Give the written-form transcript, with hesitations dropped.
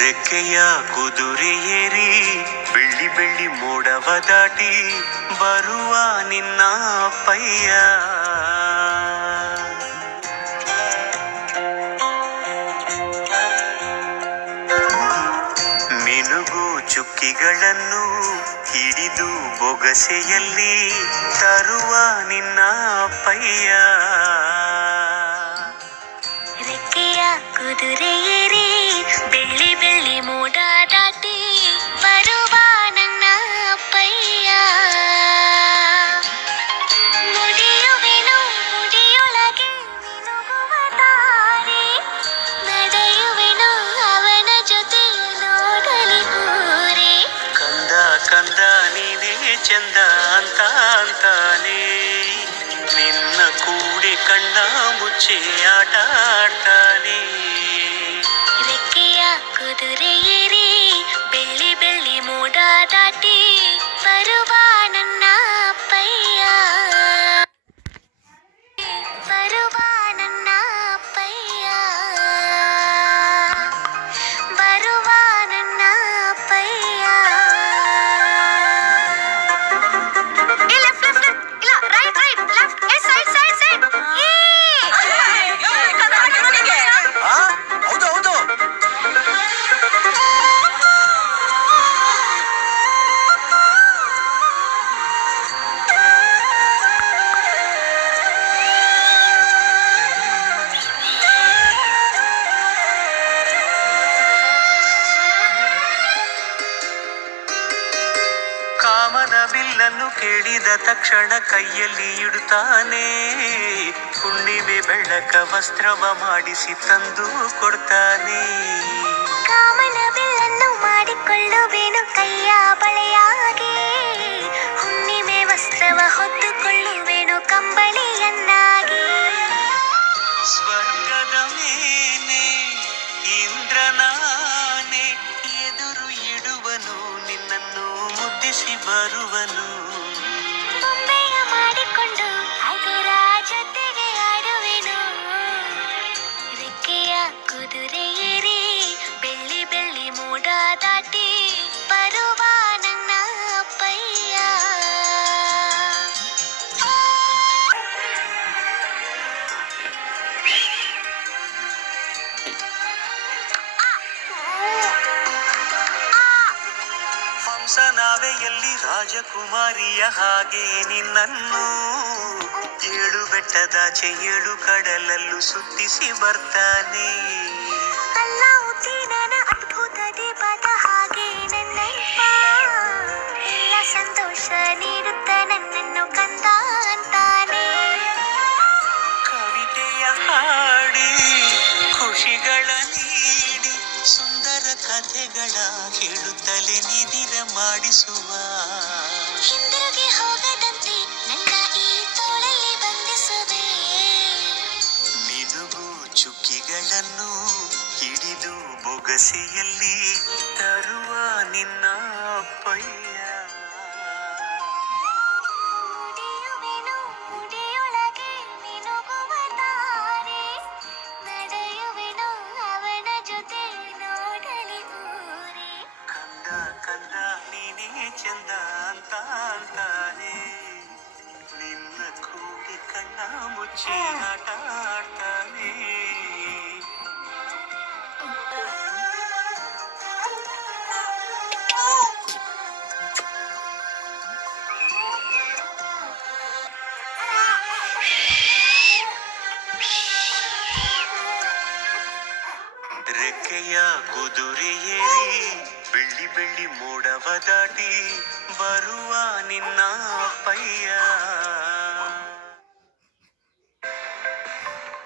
ರೆಕ್ಕೆಯ ಕುದುರೆ ಏರಿ ಬೆಳ್ಳಿ ಬೆಳ್ಳಿ ಮೋಡವ ದಾಟಿ ಬರುವ ನಿನ್ನ ಅಪ್ಪಯ್ಯ. ಮಿನುಗು ಚುಕ್ಕಿಗಳನ್ನು ಹಿಡಿದು ಬೊಗಸೆಯಲ್ಲಿ ತರುವ ನಿನ್ನ ಅಪ್ಪಯ್ಯ. ರೆಕ್ಕೆಯ ಕುದುರೆ ಏರಿ ಬೆಳ್ಳಿ ಬೆಳ್ಳಿ ಮೋಡ ದಾಟಿ ಬರುವ ನನ್ನ ಅಪ್ಪಯ್ಯ. ನುಡಿಯುವೆನು ಮುಡಿಯೊಳಗೆ ಮಿನುಗುವ ತಾರೆ, ನಡೆಯುವೆನು ಅವನ ಜೊತೆ ನೋಡಲಿ ಊರೇ. ಕಂದ ಕಂದ ನೀನೇ ಚಂದ ಅಂತ ಅಂತಾನೆ, ನಿನ್ನ ಕೂಡಿ ಕಣ್ಣ ಮುಚ್ಚಿ ಆಟ ಆಡ್ತಾನೆ. ರೆಕ್ಕೆಯ ಕುದುರೆ ಏರಿ ಬೆಳ್ಳಿ ಬೆಳ್ಳಿ ಮೋಡ ದಾಟಿ ಬರುವ ನನ್ನ ಅಪ್ಪಯ್ಯ. ಬರುವ ನನ್ನ ಅಪ್ಪಯ್ಯ. ಬರುವ ನನ್ನ ಅಪ್ಪಯ್ಯ. ಇಲ್ಲ right right left side side side. ಹೌದು ಹೌದು. ಕಾಮನ ಬಿಲ್ಲನ್ನು ಕೇಳಿದ ತಕ್ಷಣ ಕೈಯಲ್ಲಿ ಇಡುತ್ತಾನೆ, ಹುಣ್ಣಿಮೆ ಬೆಳಕ ವಸ್ತ್ರವ ಮಾಡಿಸಿ ತಂದು ಕೊಡ್ತಾನೆ. ಕಾಮನ ಬಿಲ್ಲನ್ನು ಮಾಡಿಕೊಳ್ಳುವೆನು ಕೈಯ ಬಳೆಯಾಗಿ, ಹುಣ್ಣಿಮೆ ವಸ್ತ್ರವ ಹೊತ್ತುಕೊಳ್ಳುವೆನು ಕಂಬಳಿಯನ್ನಾಗಿ. ಸ್ವರ್ಗದ ಮೇಲೆ ಇಂದ್ರನಾನೆ ಎದುರು ಇಡುವನು, ನಿನ್ನನ್ನು ಮುದ್ದಿಸಿ ಬರುವನು. ಬೊಂಬೆಯ ಮಾಡಿಕೊಂಡು ಅದರ ಜೊತೆಗೆ ಆಡುವೆನು. ರೆಕ್ಕೆಯ ಕುದುರೆ ಏರಿ ಬೆಳ್ಳಿ ಬೆಳ್ಳಿ ಮೋಡ ದಾಟಿ ಬರುವ ನನ್ನ ಅಪ್ಪಯ್ಯ. ಹಂಸನಾವೆಯಲ್ಲಿ ರಾಜಕುಮಾರಿಯ ಹಾಗೆ ನಿನ್ನನ್ನು ಏಳು ಬೆಟ್ಟದಾಚೆ ಏಳು ಕಡಲಲ್ಲೂ ಸುತ್ತಿಸಿ ಬರ್ತಾನೆ. ಅಲ್ಲಾವುದ್ದೀನನ ಅದ್ಭುತ ದೀಪದ ಹಾಗೆ ನನ್ನಪ್ಪ ಎಲ್ಲ ಸಂತೋಷ ನೀಡುತ್ತ ನನ್ನನ್ನು ಕಂದ ಅಂತಾನೆ. ಕವಿತೆಯ ಹಾಡಿ ಖುಷಿಗಳ ನೀಡಿ ಸುಂದರ ಕಥೆಗಳ ಹೇಳುತ್ತಲೇ ನಿದಿರ ಮಾಡಿಸುವ. ಹಿಂದಿರುಗಿ ಹೋಗದಂತೆ ನನ್ನ ಈ ತೋಳಲ್ಲಿ ಬಂಧಿಸುವೆ. ಮಿನುಗು ಚುಕ್ಕಿಗಳನ್ನು ಹಿಡಿದು ಬೊಗಸೆಯಲ್ಲಿ ತರುವ ನಿನ್ನ ಅಪ್ಪಯ್ಯ. ನುಡಿಯುವೆನು ಮುಡಿಯೊಳಗೆ ಮಿನುಗುವ ತಾರೆ, ನಡೆಯುವೆನು ಅವನ ಜೊತೆ ನೋಡಲಿ ಊರೇ. ಕಂದ ಕಂದ ನೀನೇ ಚಂದ ಅಂತ ಅಂತಾನೆ, ನಿನ್ನ ಕೂಗಿ ಕಣ್ಣ ಮುಚ್ಚಿ ಆಟ ಆಡ್ತಾನೆ. ರೆಕ್ಕೆಯ ಕುದುರೆ ಏರಿ ಬೆಳ್ಳಿ ಬೆಳ್ಳಿ ಮೋಡವ ದಾಟಿ ಬರುವ ನಿನ್ನ ಅಪ್ಪಯ್ಯ.